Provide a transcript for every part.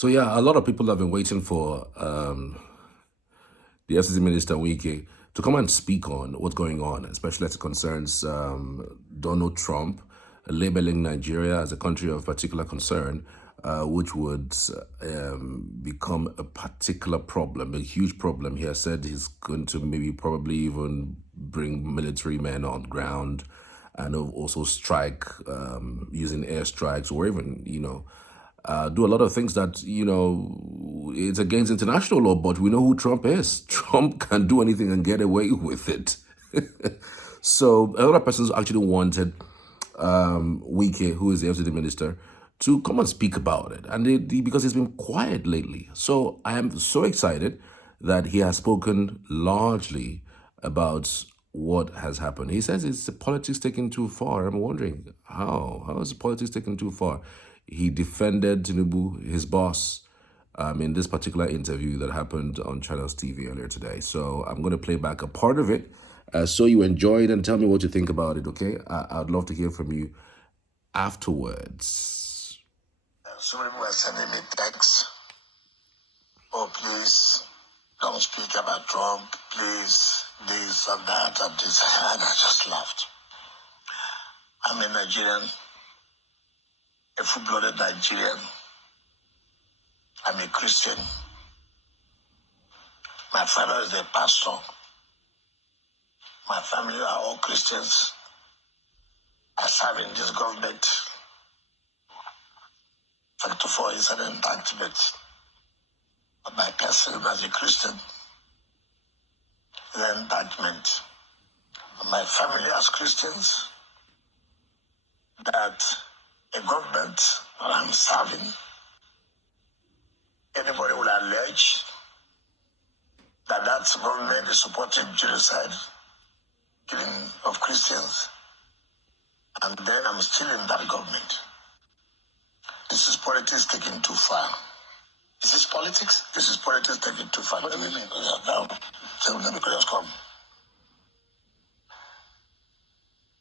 So yeah, a lot of people have been waiting for the FCC Minister Wike to come and speak on what's going on, especially as it concerns Donald Trump labeling Nigeria as a country of particular concern, which would become a particular problem, a huge problem. He has said he's going to maybe probably even bring military men on ground and also strike using airstrikes or even, do a lot of things that, it's against international law, but we know who Trump is. Trump can do anything and get away with it. So a lot of persons actually wanted Wike, who is the FCD minister, to come and speak about it. And because he's been quiet lately. So I am so excited that he has spoken largely about what has happened. He says it's the politics taken too far. I'm wondering how? How is the politics taken too far? He defended Tinubu, his boss, in this particular interview that happened on Channels TV earlier today. So I'm going to play back a part of it so you enjoy it and tell me what you think about it, okay? I'd love to hear from you afterwards. So many people are sending me texts. Oh, please, don't speak about Trump. Please, this and that and this. And I just laughed. I'm a Nigerian, a full-blooded Nigerian. I'm a Christian. My father is a pastor. My family are all Christians. I serve in this government. Factor 4 is an indictment of my person as a Christian. The indictment of my family as Christians that a government that I'm serving, anybody will allege that that government is supporting genocide, killing of Christians, and then I'm still in that government. This is politics taken too far. Is this politics? This is politics taken too far. What do you mean? Now, so let me just come.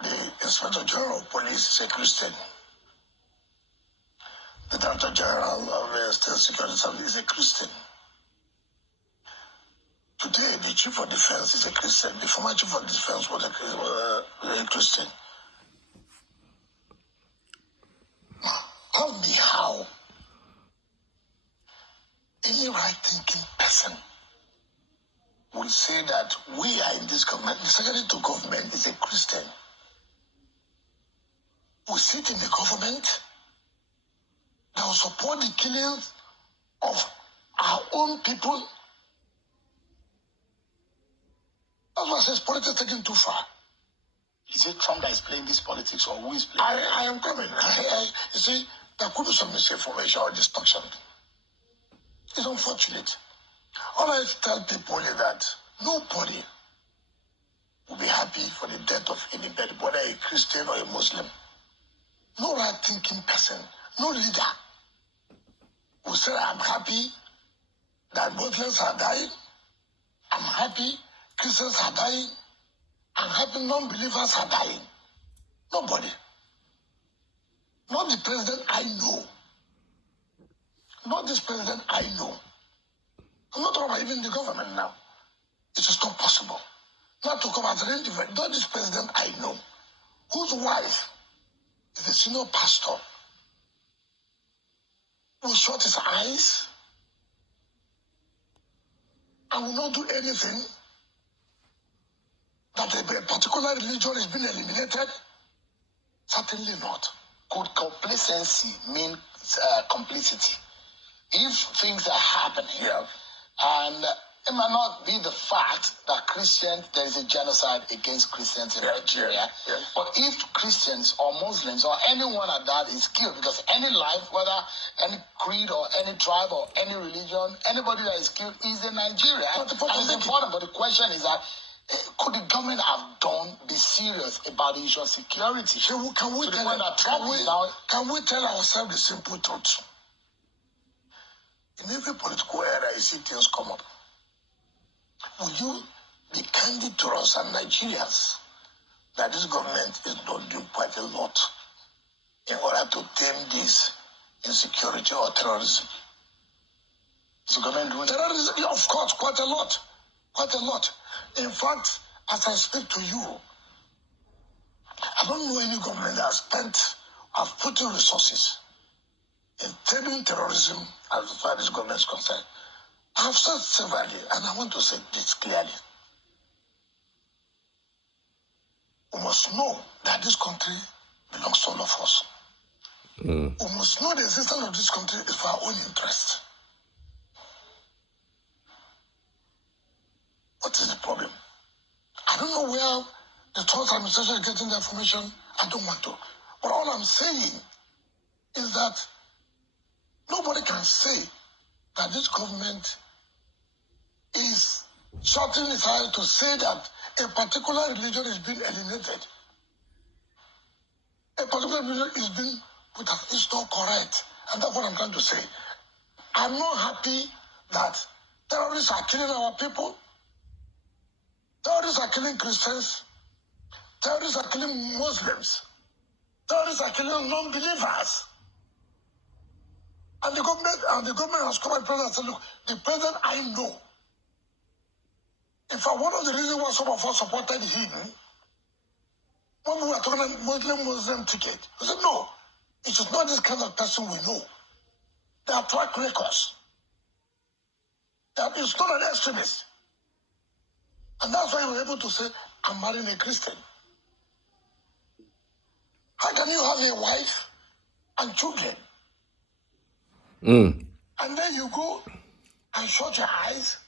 The Inspector General of Police is a Christian. The Director General of State Security Service is a Christian. Today, the Chief of Defense is a Christian. The former Chief of Defense was a Christian. Tell me how any right-thinking person will say that we are in this government. The secretary to government is a Christian. We sit in the government that will support the killings of our own people. That's why I say politics taking too far. Is it Trump that is playing this politics or who is playing? I am coming. You see, there could be some misinformation or destruction. It's unfortunate. All I tell people is that nobody will be happy for the death of anybody, whether a Christian or a Muslim. No right-thinking person, no leader will say, I'm happy that Muslims are dying. I'm happy Christians are dying. I'm happy non-believers are dying. Nobody. Not the president I know. Not this president I know. I'm not talking about even the government now. It is not possible. Not to come as an individual. Not this president I know, whose wife is a senior pastor, who shut his eyes and will not do anything that a particular religion is being eliminated. Certainly not. Could complacency mean complicity? If things are happening here, and it might not be the fact that there is a genocide against Christians in Nigeria, but if Christians or Muslims or anyone at that is killed, because any life, whether any creed or any tribe or any religion, anybody that is killed is in Nigeria. And it's important, but the question is that could the government have be serious about the issue of security? Can we tell ourselves the simple truth? In every political era, you see things come up. Will you be candid to us and Nigerians that this government is not doing quite a lot in order to tame this insecurity or terrorism? Is the government doing that? Terrorism, yeah, of course, quite a lot. Quite a lot. In fact, as I speak to you, I don't know any government that have put in resources in taming terrorism as far as government is concerned. I have said severally, and I want to say this clearly. We must know that this country belongs to all of us. We must know the existence of this country is for our own interest. What is the problem? I don't know where the Trump administration is getting the information. I don't want to. But all I'm saying is that nobody can say that this government is shutting its eyes to say that a particular religion is being eliminated. A particular religion is being put up. It's not correct. And that's what I'm trying to say. I'm not happy that terrorists are killing our people. Terrorists are killing Christians. Terrorists are killing Muslims. Terrorists are killing non-believers. And the government has come and said, look, the president I know. In fact, one of the reasons why some of us supported him, when we were talking about Muslim ticket, he said, no, it is not this kind of person we know. They are track records. That is not an extremist. And that's why we were able to say, I'm marrying a Christian. How can you have a wife and children? And then you go and shut your eyes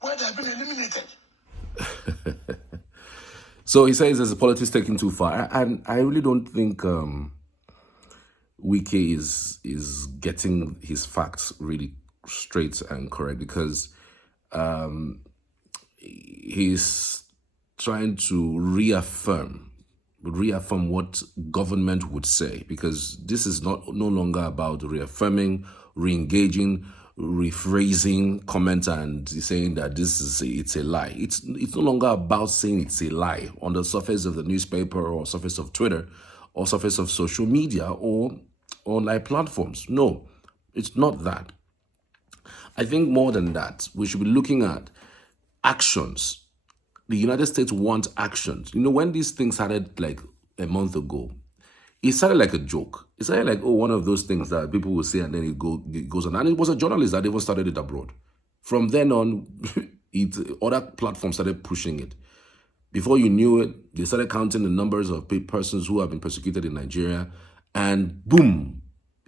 where they have been eliminated. So he says there's a politics taking too far, and I really don't think Wike is getting his facts really straight and correct, because he's trying to reaffirm what government would say, because this is no longer about reaffirming, re-engaging, rephrasing comments and saying that it's a lie. It's no longer about saying it's a lie on the surface of the newspaper or surface of Twitter or surface of social media or online platforms. No, it's not that. I think more than that, we should be looking at actions. The United States wants actions. You know, when these things started like a month ago, it started like a joke. It started like, one of those things that people will say and then it goes on. And it was a journalist that even started it abroad. From then on, other platforms started pushing it. Before you knew it, they started counting the numbers of persons who have been persecuted in Nigeria. And boom,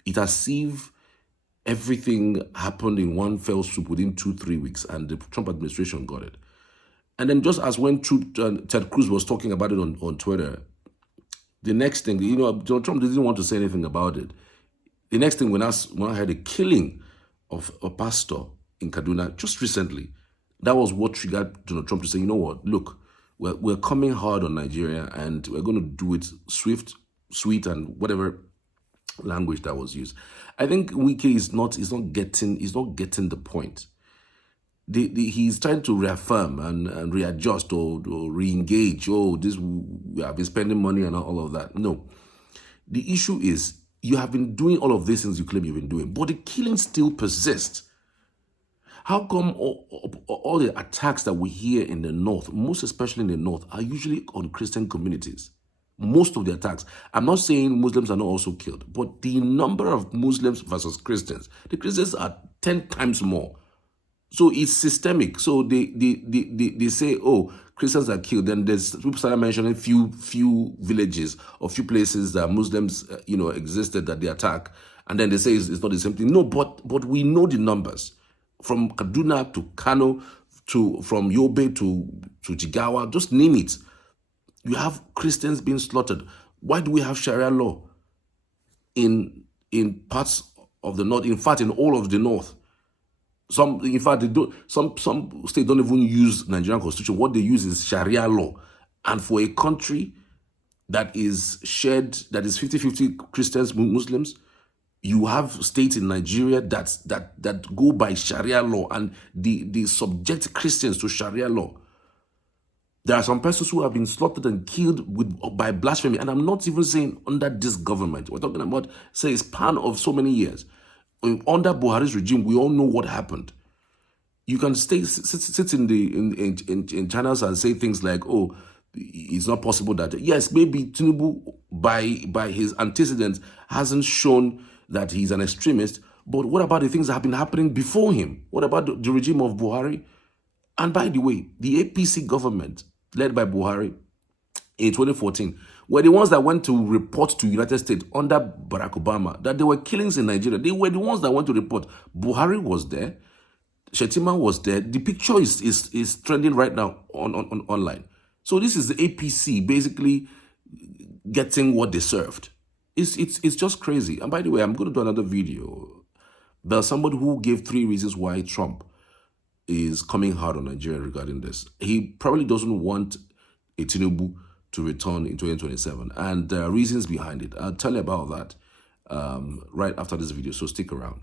it as if everything happened in one fell swoop within 2-3 weeks. And the Trump administration got it. And then just as when Ted Cruz was talking about it on Twitter, the next thing, Donald Trump didn't want to say anything about it. The next thing, when I had a killing of a pastor in Kaduna just recently, that was what triggered Donald Trump to say, you know what, look, we're coming hard on Nigeria and we're going to do it swift, sweet, and whatever language that was used. I think Wike is not getting the point. He's trying to reaffirm and readjust or re-engage. We have been spending money and all of that. No. The issue is you have been doing all of these things you claim you've been doing, but the killings still persist. How come all the attacks that we hear in the North, most especially in the North, are usually on Christian communities? Most of the attacks. I'm not saying Muslims are not also killed, but the number of Muslims versus Christians, the Christians are 10 times more. So it's systemic. So they say, Christians are killed. Then there's people started mentioning few villages or few places that Muslims existed that they attack, and then they say it's not the same thing. No, but we know the numbers from Kaduna to Kano from Yobe to Jigawa. Just name it. You have Christians being slaughtered. Why do we have Sharia law in parts of the North? In fact, in all of the North. Some states don't even use Nigerian constitution. What they use is Sharia law. And for a country that is 50-50 Christians, Muslims, you have states in Nigeria that go by Sharia law and they subject Christians to Sharia law. There are some persons who have been slaughtered and killed by blasphemy. And I'm not even saying under this government. We're talking about, say, a span of so many years. Under Buhari's regime, we all know what happened. You can sit in in channels and say things like, "Oh, it's not possible that." Yes, maybe Tinubu, by his antecedents, hasn't shown that he's an extremist. But what about the things that have been happening before him? What about the regime of Buhari? And by the way, the APC government led by Buhari in 2014 were the ones that went to report to United States under Barack Obama that there were killings in Nigeria. They were the ones that went to report. Buhari was there. Shetima was there. The picture is trending right now on online. So this is the APC basically getting what they served. It's just crazy. And by the way, I'm going to do another video. There's somebody who gave 3 reasons why Trump is coming hard on Nigeria regarding this. He probably doesn't want a Tinubu to return in 2027, and there are reasons behind it. I'll tell you about that right after this video, so stick around.